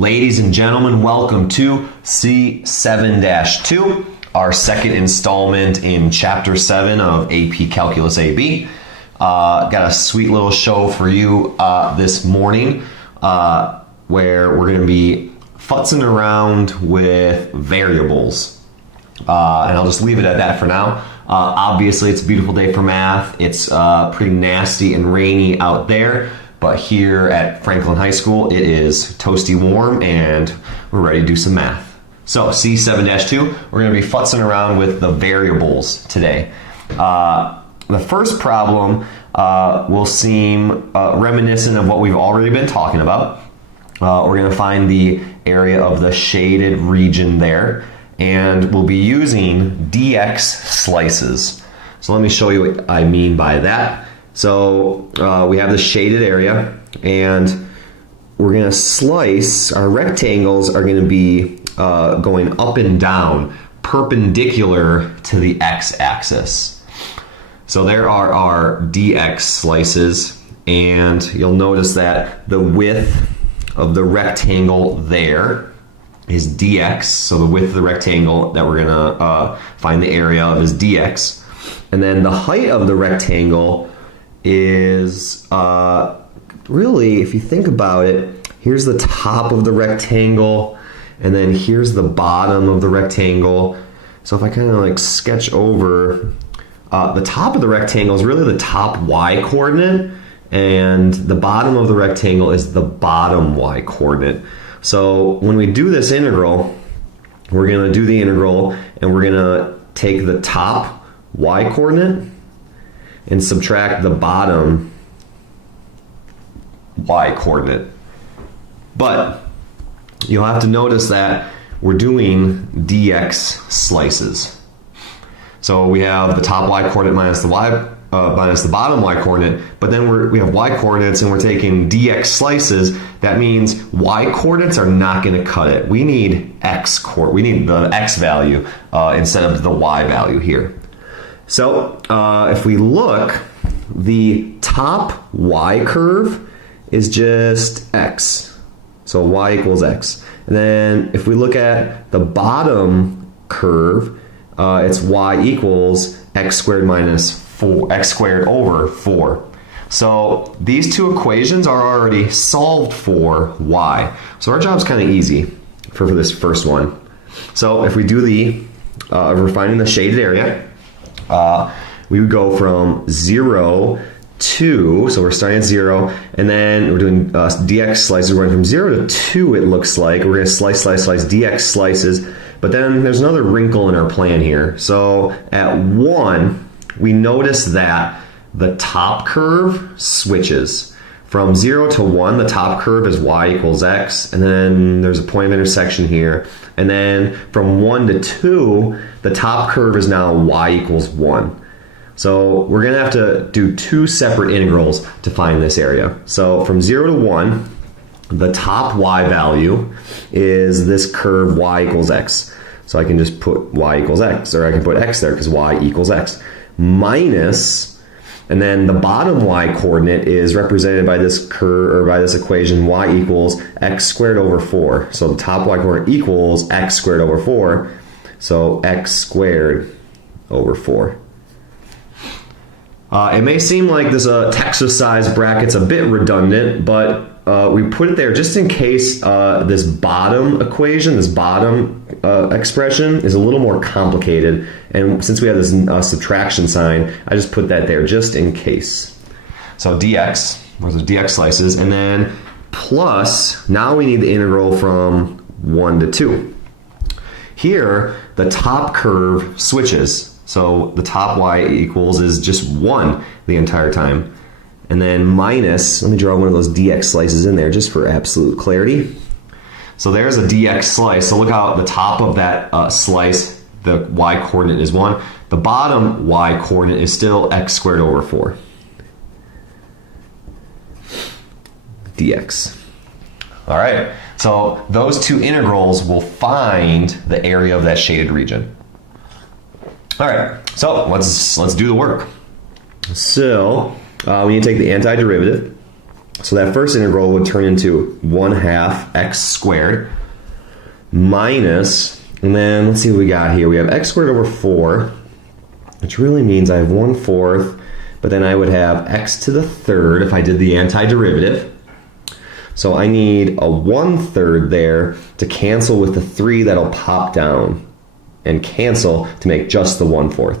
Ladies and gentlemen, welcome to C7-2, our second installment in Chapter 7 of AP Calculus AB. Got a sweet little show for you this morning where we're going to be futzing around with variables. And I'll just leave it at that for now. Obviously, it's a beautiful day for math. It's pretty nasty and rainy out there. But here at Franklin High School, it is toasty warm and we're ready to do some math. So C7-2, we're going to be futzing around with the variables today. The first problem will seem reminiscent of what we've already been talking about. We're going to find the area of the shaded region there, and we'll be using dx slices. So let me show you what I mean by that. So we have the shaded area, and we're going to slice. Our rectangles are going to be going up and down, perpendicular to the x-axis. So there are our dx slices, and you'll notice that the width of the rectangle there is dx. So the width of the rectangle that we're going to find the area of is dx. And then the height of the rectangle is really, if you think about it, here's the top of the rectangle, and then here's the bottom of the rectangle. So if I kind of like sketch over, the top of the rectangle is really the top y coordinate, and the bottom of the rectangle is the bottom y coordinate. So when we do this integral, we're going to do the integral, and we're going to take the top y coordinate and subtract the bottom y coordinate. But you'll have to notice that we're doing dx slices. So we have the top y coordinate minus the bottom y coordinate, but then we have y coordinates and we're taking dx slices. That means y coordinates are not going to cut it. We need we need the x value instead of the y value here. So if we look, the top y curve is just x. So y equals x. And then if we look at the bottom curve, it's y equals x squared minus 4, x squared over 4. So these two equations are already solved for y. So our job's kind of easy for this first one. So if we do we're finding the shaded area, we would go from 0 to, so we're starting at 0, and then we're doing dx slices. We're going from 0 to 2, it looks like. We're going to slice dx slices, but then there's another wrinkle in our plan here. So at 1, we notice that the top curve switches. From 0 to 1, the top curve is y equals x, and then there's a point of intersection here. And then from 1 to 2, the top curve is now y equals 1. So we're going to have to do two separate integrals to find this area. So from 0 to 1, the top y value is this curve y equals x. So I can just put y equals x, or I can put x there because y equals x. Minus, and then the bottom y coordinate is represented by this curve, or by this equation, y equals x squared over 4. So the top y coordinate equals x squared over 4. So x squared over 4. It may seem like this Texas size bracket's a bit redundant, but we put it there just in case this bottom equation, this bottom expression is a little more complicated. And since we have this subtraction sign, I just put that there just in case. So dx, those are dx slices, and then plus, now we need the integral from 1 to 2. Here, the top curve switches. So the top y equals is just 1 the entire time. And then minus, let me draw one of those dx slices in there just for absolute clarity. So there's a dx slice. So look how the top of that slice, the y coordinate is 1. The bottom y coordinate is still x squared over 4. Dx. All right, so those two integrals will find the area of that shaded region. All right, so let's do the work. So we need to take the antiderivative. So that first integral would turn into 1/2 x squared minus, and then let's see what we got here. We have x squared over 4, which really means I have 1/4, but then I would have x to the third if I did the antiderivative. So I need a 1/3 there to cancel with the 3 that'll pop down and cancel to make just the 1/4.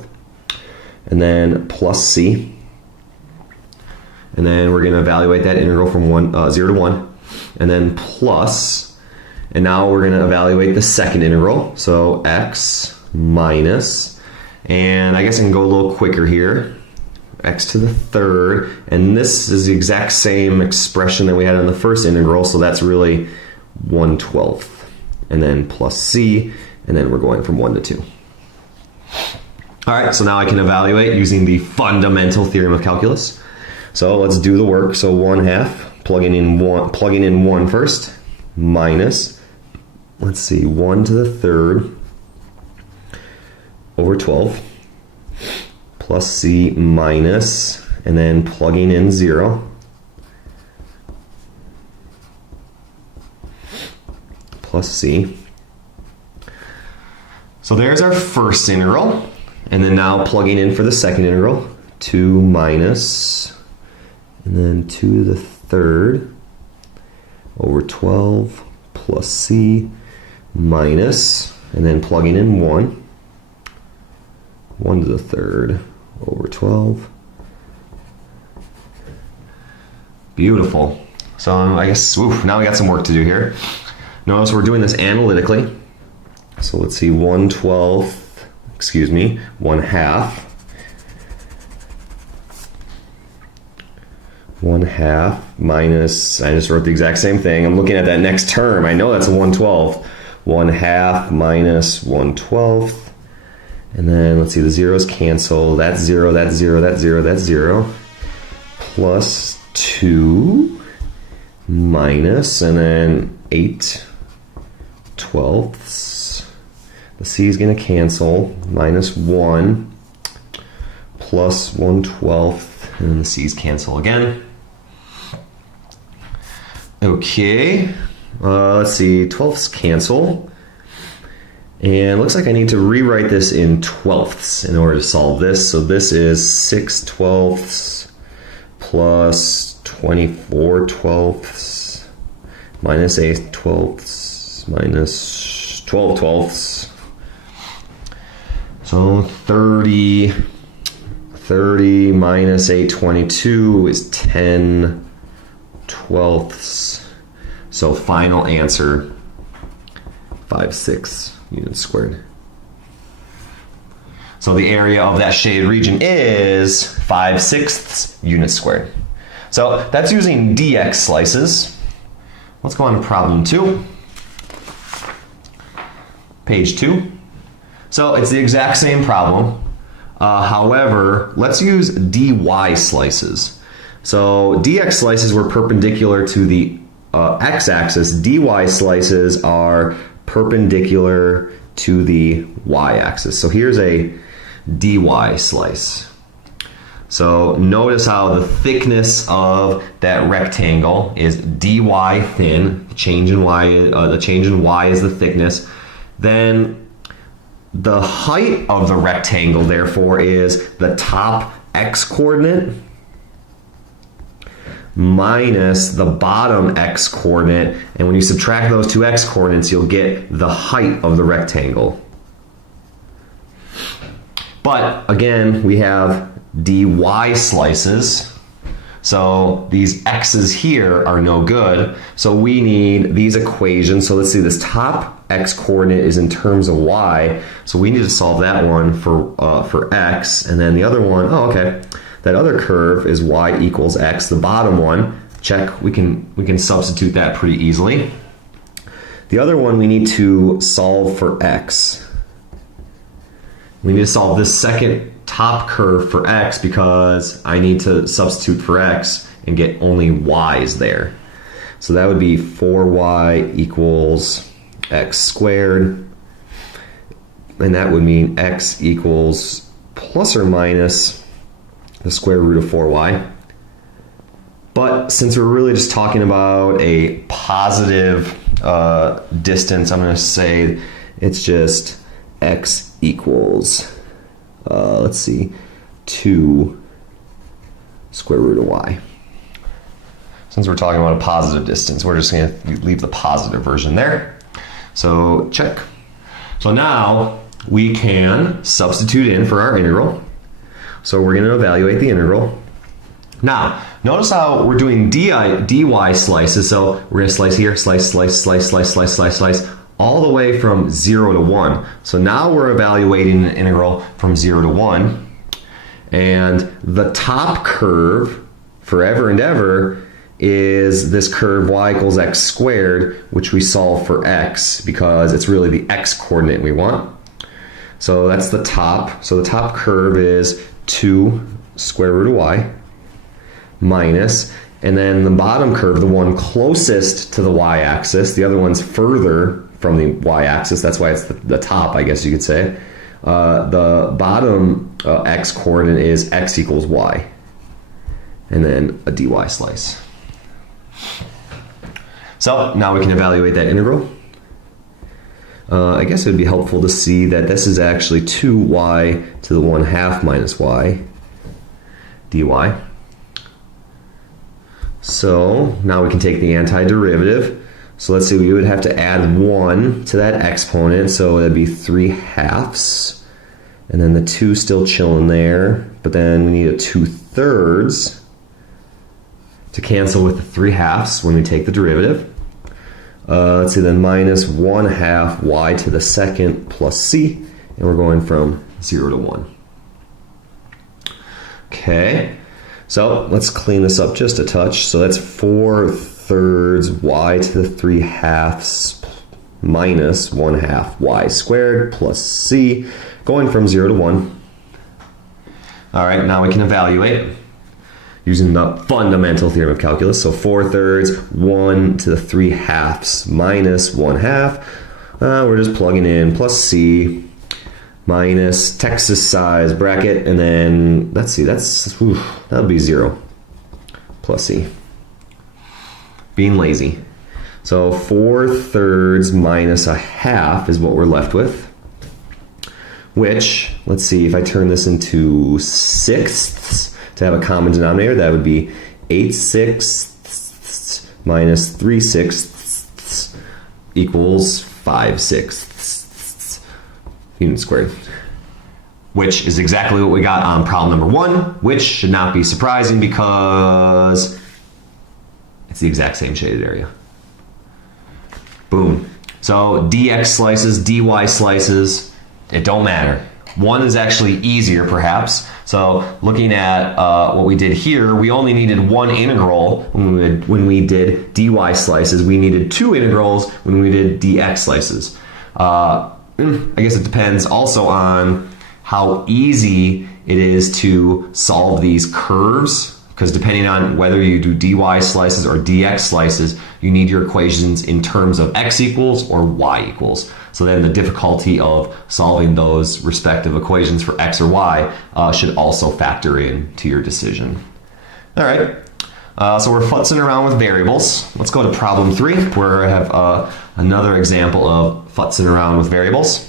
And then plus c. And then we're going to evaluate that integral from 0 to 1. And then plus, and now we're going to evaluate the second integral. So x minus, and I guess I can go a little quicker here, x to the third. And this is the exact same expression that we had in the first integral, so that's really 1/12. And then plus c, and then we're going from 1 to 2. All right, so now I can evaluate using the fundamental theorem of calculus. So let's do the work. So 1/2, plugging in 1 first, minus, let's see, 1 to the third over 12, plus c minus, and then plugging in 0, plus c. So there's our first integral, and then now plugging in for the second integral, 2 minus, and then 2 to the third over 12 plus c minus, and then plugging in 1 to the third over 12. Beautiful. So I guess, now we got some work to do here. Notice we're doing this analytically. So let's see, 1/12, 1/2. 1/2 minus, I just wrote the exact same thing. I'm looking at that next term. I know that's a 1/12. 1/2 minus 1/12. And then let's see, the zeros cancel. That's 0, that's 0, that's 0, that's 0. Plus 2 minus, and then 8/12. The c is going to cancel. Minus 1 plus 1/12, and then the c's cancel again. Okay, let's see, 12ths cancel. And it looks like I need to rewrite this in 12ths in order to solve this. So this is 6/12 plus 24/12 minus 8/12 minus 12/12. So 30 minus 8/22 is 10/12. So final answer, 5/6 units squared. So the area of that shaded region is 5/6 units squared. So that's using dx slices. Let's go on to problem 2. Page 2. So it's the exact same problem. However, let's use dy slices. So dx slices were perpendicular to the x-axis. Dy slices are perpendicular to the y-axis. So here's a dy slice. So notice how the thickness of that rectangle is dy thin. The change in y is the thickness. Then the height of the rectangle, therefore, is the top x coordinate minus the bottom x coordinate, and when you subtract those two x coordinates, you'll get the height of the rectangle. But again, we have dy slices, so these x's here are no good, so we need these equations. So let's see, this top x coordinate is in terms of y, so we need to solve that one for x, and then the other one, that other curve is y equals x. The bottom one, check, we can substitute that pretty easily. The other one, we need to solve for x. We need to solve this second top curve for x because I need to substitute for x and get only y's there. So that would be 4y equals x squared, and that would mean x equals plus or minus the square root of 4y. But since we're really just talking about a positive distance, I'm going to say it's just x equals, let's see, 2 square root of y. Since we're talking about a positive distance, we're just going to leave the positive version there. So check. So now we can substitute in for our integral. So we're going to evaluate the integral. Now, notice how we're doing dy slices. So we're going to slice here, slice, all the way from 0 to 1. So now we're evaluating an integral from 0 to 1. And the top curve, forever and ever, is this curve y equals x squared, which we solve for x because it's really the x coordinate we want. So that's the top. So the top curve is 2 square root of y minus, and then the bottom curve, the one closest to the y-axis, the other one's further from the y-axis, that's why it's the top, I guess you could say. The bottom x coordinate is x equals y, and then a dy slice. So now we can evaluate that integral. I guess it would be helpful to see that this is actually 2y to the 1/2 minus y dy. So now we can take the antiderivative. So let's see, we would have to add 1 to that exponent, so that'd be 3/2. And then the 2 still chilling there, but then we need a 2/3 to cancel with the 3/2 when we take the derivative. Let's see, then minus 1/2 y to the second plus c, and we're going from 0 to 1. Okay, so let's clean this up just a touch. So that's 4/3 y to the 3/2 minus 1/2 y squared plus c, going from 0 to 1. All right, now we can evaluate using the fundamental theorem of calculus. So 4/3, 1 to the 3/2 minus 1/2. We're just plugging in plus c minus Texas size bracket, and then let's see, that'll be 0 plus c. Being lazy. So 4/3 minus 1/2 is what we're left with, which, let's see, if I turn this into sixths to have a common denominator, that would be 8/6 minus 3/6 equals 5/6 units squared, which is exactly what we got on problem number 1, which should not be surprising because it's the exact same shaded area. Boom. So dx slices, dy slices, it don't matter. One is actually easier, perhaps. So looking at what we did here, we only needed one integral when we did dy slices. We needed 2 integrals when we did dx slices. I guess it depends also on how easy it is to solve these curves, because depending on whether you do dy slices or dx slices, you need your equations in terms of x equals or y equals. So then the difficulty of solving those respective equations for x or y should also factor in to your decision. All right, so we're futzing around with variables. Let's go to problem 3, where I have another example of futzing around with variables.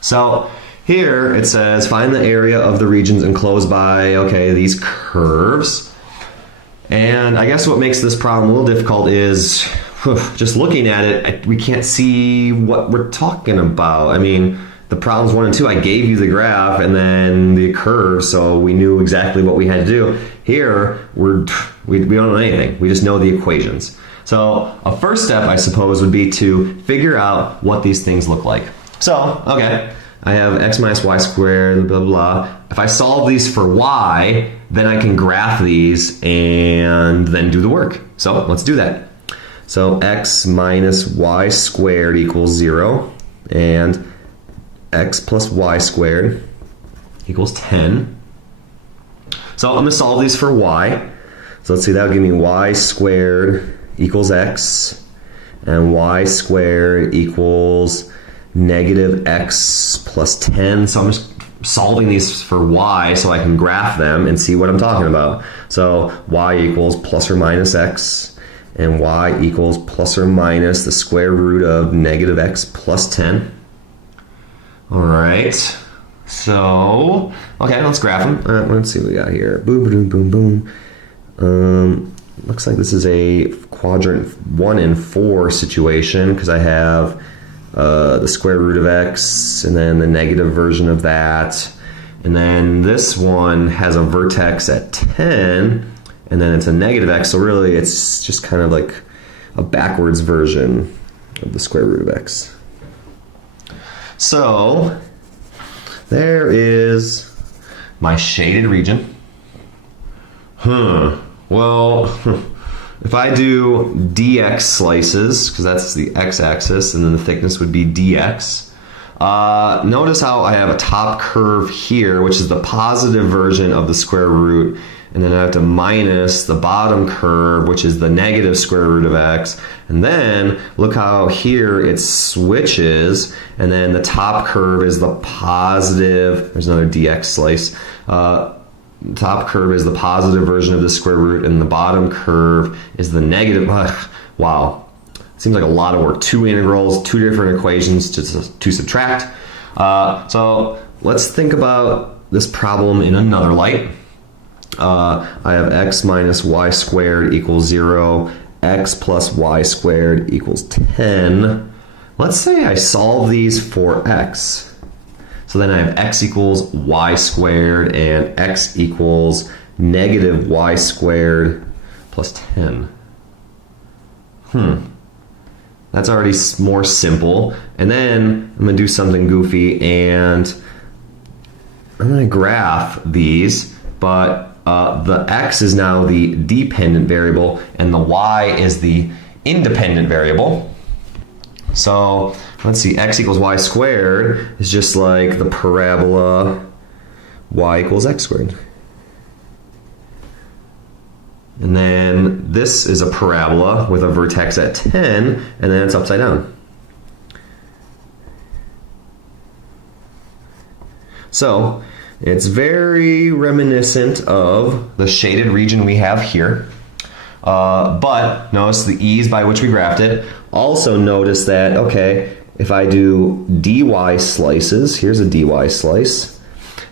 So here it says find the area of the regions enclosed by, okay, these curves. And I guess what makes this problem a little difficult is just looking at it, we can't see what we're talking about. I mean, the problems 1 and 2, I gave you the graph and then the curve, so we knew exactly what we had to do. Here, we don't know anything. We just know the equations. So a first step, I suppose, would be to figure out what these things look like. So, okay, I have x minus y squared, blah, blah. If I solve these for y, then I can graph these and then do the work. So let's do that. So x minus y squared equals 0, and x plus y squared equals 10. So I'm going to solve these for y. So let's see, that would give me y squared equals x, and y squared equals negative x plus 10. So I'm just solving these for y so I can graph them and see what I'm talking about. So y equals plus or minus x, and y equals plus or minus the square root of negative x plus 10. All right, so, okay, let's graph them. Let's see what we got here. Boom, boom, boom, boom. Looks like this is a quadrant 1 and 4 situation because I have the square root of x and then the negative version of that. And then this one has a vertex at 10 and then it's a negative x. So really it's just kind of like a backwards version of the square root of x. So there is my shaded region. Well, if I do dx slices, because that's the x-axis, and then the thickness would be dx, notice how I have a top curve here, which is the positive version of the square root, and then I have to minus the bottom curve, which is the negative square root of x, and then look how here it switches, and then the top curve is the positive, there's another dx slice, top curve is the positive version of the square root, and the bottom curve is the negative. Wow, seems like a lot of work. 2 integrals, 2 different equations to subtract. So let's think about this problem in another light. I have x minus y squared equals 0, x plus y squared equals 10. Let's say I solve these for x. So then I have x equals y squared and x equals negative y squared plus 10. That's already more simple. And then I'm going to do something goofy and I'm going to graph these, but the x is now the dependent variable and the y is the independent variable. So let's see, x equals y squared is just like the parabola y equals x squared. And then this is a parabola with a vertex at 10, and then it's upside down. So it's very reminiscent of the shaded region we have here. But notice the ease by which we graphed it. Also notice that, okay, if I do dy slices, here's a dy slice.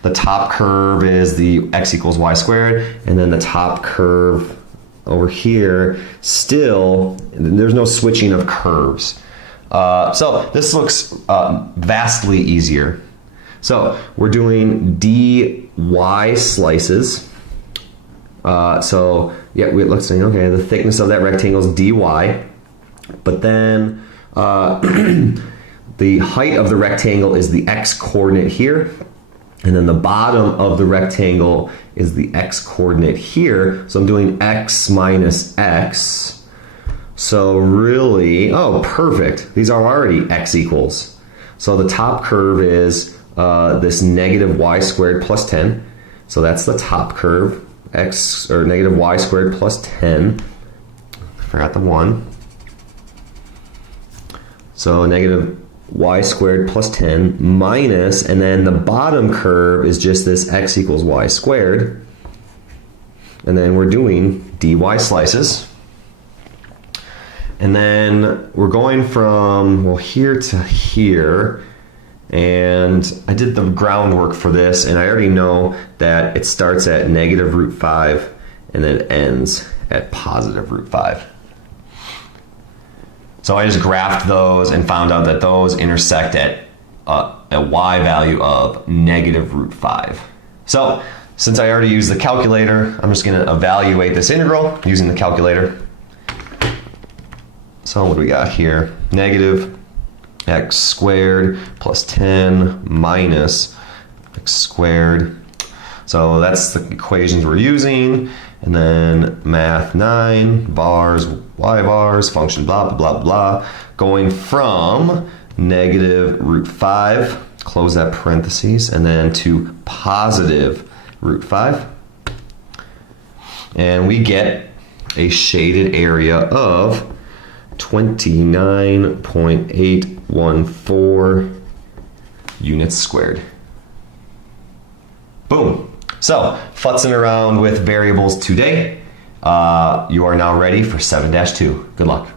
The top curve is the x equals y squared, and then the top curve over here, still, there's no switching of curves. So this looks vastly easier. So we're doing dy slices. So yeah, let's say, okay, the thickness of that rectangle is dy, but then the height of the rectangle is the x coordinate here, and then the bottom of the rectangle is the x coordinate here. So I'm doing x minus x. So really, oh, perfect. These are already x equals. So the top curve is this negative y squared plus 10. So that's the top curve, x or negative y squared plus 10. I forgot the 1. So negative y squared plus 10 minus, and then the bottom curve is just this x equals y squared. And then we're doing dy slices. And then we're going from, well, here to here. And I did the groundwork for this, and I already know that it starts at negative root 5 and then ends at positive root 5. So I just graphed those and found out that those intersect at a y value of negative root 5. So since I already used the calculator, I'm just going to evaluate this integral using the calculator. So what do we got here? Negative x squared plus 10 minus x squared. So that's the equations we're using. And then math 9, bars, y bars, function blah, blah, blah, blah. Going from negative root 5, close that parentheses, and then to positive root 5. And we get a shaded area of 29.814 units squared. Boom. So, futzing around with variables today. You are now ready for 7-2. Good luck.